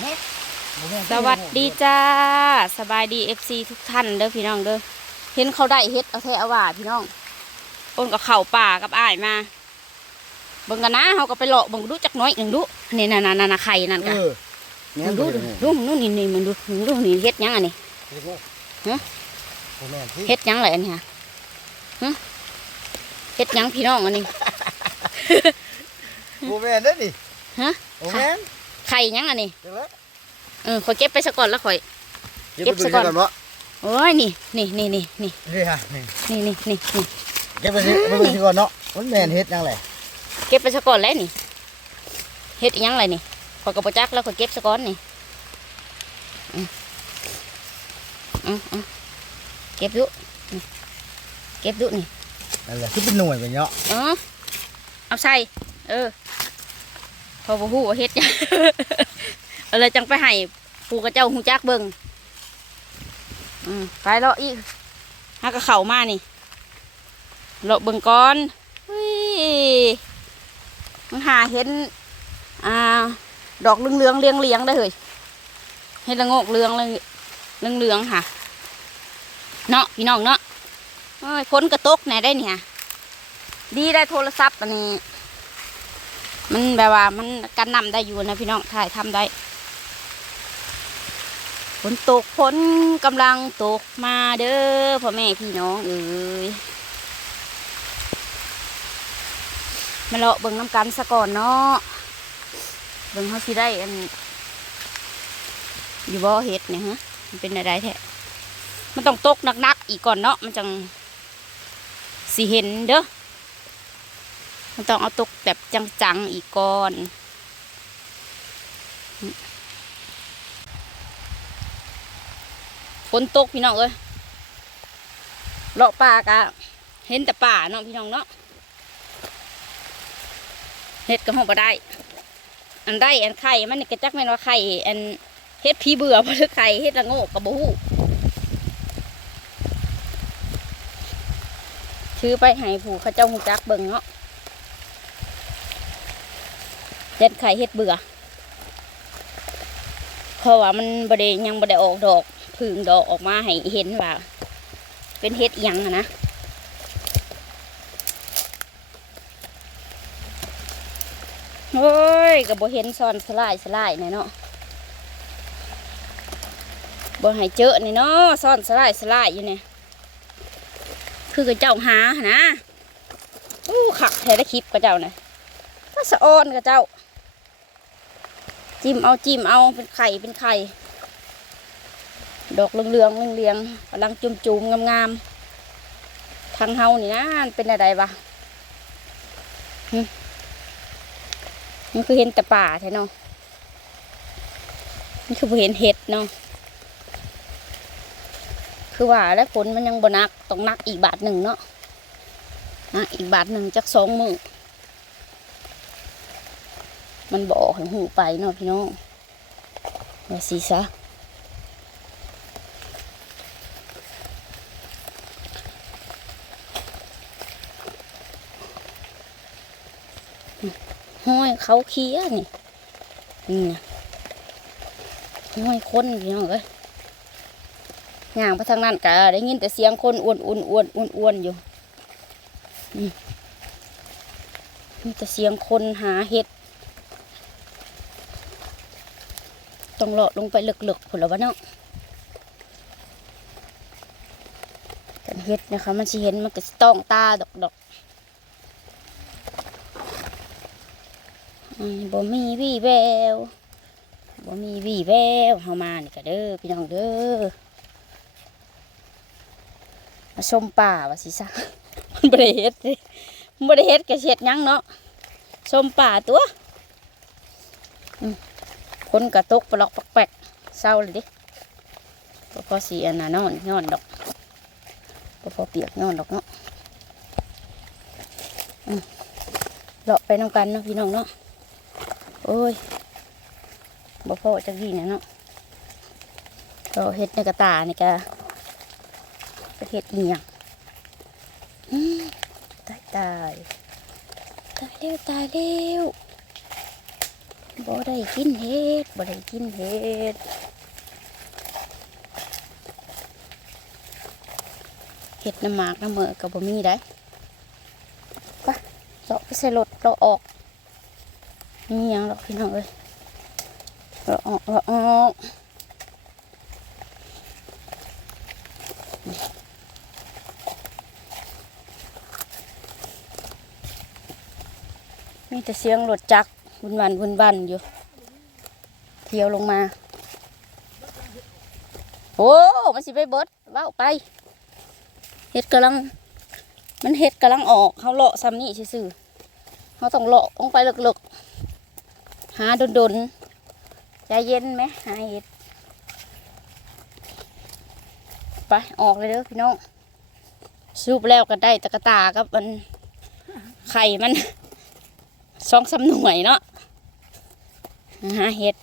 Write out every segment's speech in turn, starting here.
เฮ็ดบ่แม่นสวัสดีจ้า สบายดีเอฟซีทุกท่านเด้อพี่น้องเด้อเห็นเขาได้เฮ็ดเอาแท้เอาว่าพี่น้องโอนกับเข่าป่ากับอ้ายมาเบิ่งกันนะเขาก็ไปเลาะเบิ่งดูจักหน้อยหนึ่งดูนี่น่ะน่ะน่ะน่ะไข่นั่นเอกันอแม่มึนงดูดูดิดูดูนี่นี่มึงดูมึงดูนี่เฮ็ดหยังอันนี้ฮะบ่แม่นที่เฮ็ดหยังอะไรอันนี้ฮะฮะเฮ็ดหยังพี่น้องอันนี้บ่แม่นเด้อนี่ฮะบ่แม่น ไข่หยังอันนี้จังแล้วเออข่อยเก็บไปซะก่อนแล้วข่อย เก็บเก็บไปซะดูก่อนกันบ่โอ้ยนี่นี่นี่นี่นี่นี่ฮะนี่นี่นี่นี่นี่เก็บไปสิไปเบิ่งสิก่อนเนาะมันแม่นเฮ็ดจังไดเก็บไปซะก่อนแล้วนี่เฮ็ดอิหยังไรนี่ข่อยก็บ่จักแล้วข่อยเก็บซะก่อนนี่อืมอืมอืมเก็บดูนี่เก็บดูนี่นั่นแหละคือเป็นหน่วยไปเนาะเออเอาใส่เออ พอบ่ฮู้ว่าเฮ็ดหยังเอาเลยจังไปให้ปู่กับเจ้าฮู้จักเบิ่งอืมไปเลาะอีกหากระเข้ามานี่เลาะเบิ่งก่อนเฮ้ยมันหาเห็น อ่า ดอกเหลืองๆเลียงเลียงๆได้เลยเห็ดละงกเหลืองเลยเหลืองเลืองๆค่ะ เนาะพี่น้องเนาะเอ้นกระตกแหนได้เนี่ย ดีได้โทรศัพท์อันนี้ มันแบบว่ามันกันนำได้อยู่นะพี่น้องถ่ายทำได้ฝนตกฝนกำลังตกมาเด้อพ่อแม่พี่น้องเอ้ยมาเลาะเบิ่งน้ำกันซะก่อนเนาะเบิ่งเขาสิได้อัน อยู่บ่เฮ็ดเนี่ยฮะมันเป็นอะไรแท้มันต้องตกหนักๆอีกก่อนเนาะมันจังสิเห็นเด้อ ต้องเอาตกแบบจังๆอีกก่อน ฝนตกพี่น้องเอ้ยเลาะป่ากะเห็นแต่ป่าเนาะพี่น้องเนาะเฮ็ดกับห้องบ่ได้ อันได้อันไข่มันกระจักแม่นว่าไข่อันเฮ็ดผีเบื่อบ่หรือไข่เฮ็ดละโงกกับบ่ฮู้ถือไปให้ผู้เขาเจ้าฮู้จักเบิ่งเนาะ เด็ดไข่เฮ็ดเบื่อเพราะว่ามันบไดยังบไดออกดอกผึ่งดอกออกมาให้เห็นว่า เป็นเฮ็ดอิหยังอะนะโอ้ยก็บ่เห็นซ้อนสลายสลายเนี่ยเนาะบ่ให้เจอนี่เนาะซ้อนสลายสลายอยู่เนี่ยคือกระเจ้าหานะอู้ขักแท้ได้คลิปกระเจ้าเนี่ยก็สะออนกับเจ้า จิ้มเอาจิ้มเอาเป็นไข่เป็นไข่ ดอกเหลืองๆเรียงกำลังจุ่มๆงามๆทางเฮานี่นะเป็นอะไรวะมันคือเห็นแต่ป่าใช่เนาะนี่คือเห็นเห็ดเนาะคือว่าแล้วฝนมันยังบนักต้องนักอีกบาทหนึ่งเนาะนักอีกบาทหนึ่งจักสองมือ มันบอกหูไปเนาะพี่น้องว่าสีซะห้อยเขาเคี้ยนี่นี่นะห้อยคนพี่น้องเอ้ยย่างไปทางนั้นก็ได้ยินแต่เสียงคนอ้วนอ้วนอ้วนอ้วนอ้วนอยู่อืมมีแต่เสียงคนหาเห็ด ต้องเลาะลงไปลึกๆผลละวะเนาะกันเฮ็ดนะคะ มันสิเห็นมันก็ต้องตาดอกดอกบ่มีวี่แววบ่มีวี่แววเฮามานี่ก็เด้อพี่น้องเด้อมาชมป่าว่าสิซะมันบ่ได้เฮ็ดมันบ่ได้เฮ็ดก็เฮ็ดหยังเนาะชมป่าตัว คนกระตกปลอกปักแปกเศร้าเลยดิก็พอสีอันน่ะนอนนอนดอกก็พอเปียกนอนดอกเนาะเลาะไปน้ำกันเนาะพี่น้องเนาะโอ้ยบ่พอจะกี่นะเนาะก็เฮ็ดในกระตานี่ก็ไปเฮ็ดอียงตายตายตายเร็วตายเร็ว บ่ได้กินเห็ดบ่ได้กินเห็ดเห็ดน้ำหมากน้ำเหมอกับบ่มีได้ปะเราไปใส่รถเราออกมีหยังหรอกพี่น้องเอ้ยเราออกเราออกมีแต่เสียงรถจักร วุ่นวันวุ่นวันอยู่ เที่ยวลงมา โอ้มันสิไปเบิดว้าวไป เห็ดกำลัง มันเห็ดกำลังออกเขาเลาะซ้ำนี่ซื่อเขาต้องเลาะลงไปลึกๆ หาดนๆ ใจเย็นไหมหาเห็ด ไป ออกเลยเด้อพี่น้องสูบแล้วก็ได้ตะกตากับมันไข่มัน สองสามหน่วยเนาะหาเห็ด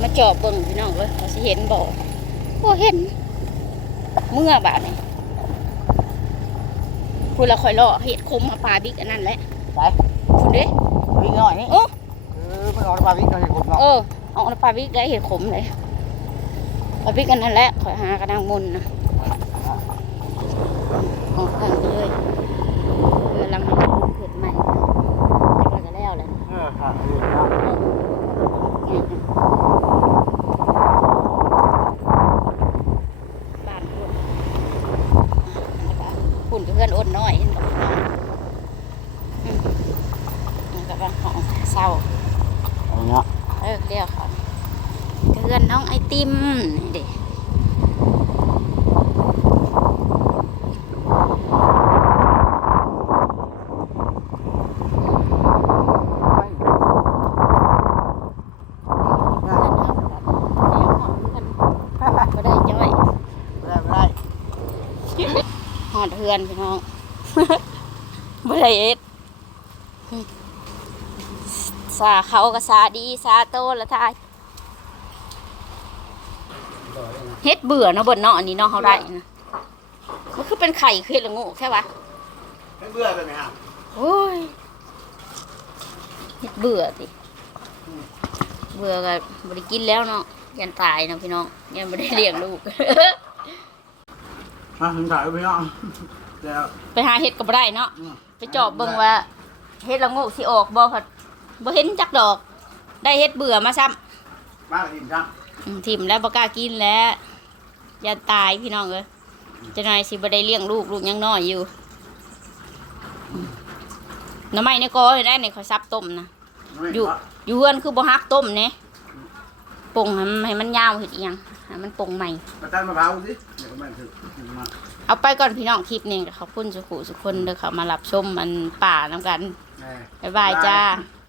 มาจอบเบิ่งพี่น้องเลยเขาสิเห็นบ่โอ้เห็น เมื่อบาดนี่คุณละคอยล่อเห็ดคมมาปลาบิ๊กอันนั้นแหละไปคุณเด้วิ่งหน่อยนี่โอ้เออมันออกมาวิ่งหน่อยผมเนาะเออเอาปลาบิ๊กได้เห็ดขมเลยปลาบิ๊กอันนั้นแหละคอยหากระนางมนนะออกกันไปเลยเรือลังเกิดใหม่เดี๋ยวเราจะแล้วแหละ เออครับเออ บ้านคุณคุณกับเพื่อนอ้นน้อยเห็นบอกอืมนี่ ก็เป็นของเศร้าเอาเนาะเออเรียกเขาเพื่อนน้องไอติมนี่เด็ก็ได้จ้อยไม่ได้ไม่ได้หอดเฮือนพี่น้องบ่ได้เอ็ด สาเขาก็สาดีสาโตละทายเฮ็ดเบื่อเนาะบนเนาะอันนี้เนาะเขาได้นะมันคือเป็นไข่คือเฮ็ดละโงูแค่วะไม่เบื่อไปไหมครับโอ้ยเฮ็ดเบื่อติเบื่อก็บ่ได้กินแล้วเนาะยันตายเนาะพี่น้องยันบ่ได้เลี้ยงลูกมาถึงถ่ายไปน้องแล้วไปหาเห็ดก็บ่ได้เนาะอืมไปจอบเบิ่งว่าเห็ดละโงกสิออกบ่ผัด บ่เห็นจักดอก ได้เห็ดเบื่อมาซ้ำมาอิ่มจังอืมทิ่มแล้วบ่กล้ากินแล้วอย่าตายพี่น้องเอ้ยจะนายสิบ่ได้เลี้ยงลูกลูกยังน้อยอยู่อืมหน้ำไม้ในกอเห็นได้ในเขาซับต้มนะอยู่อยู่เฮือนคือบ่ฮักต้มเนี่ยปรุงให้มันให้มันยาวเฮ็ดอีหยังให้มันปรุงใหม่มาตั้งมะพร้าวสิเดี๋ยวมันถือมาเอาไปก่อนพี่น้องคลิปนี้ก็ขอบคุณสุขุสุกคนเด้อเขามารับชมมันป่านํกันแน่บ๊ายบายจ้าบ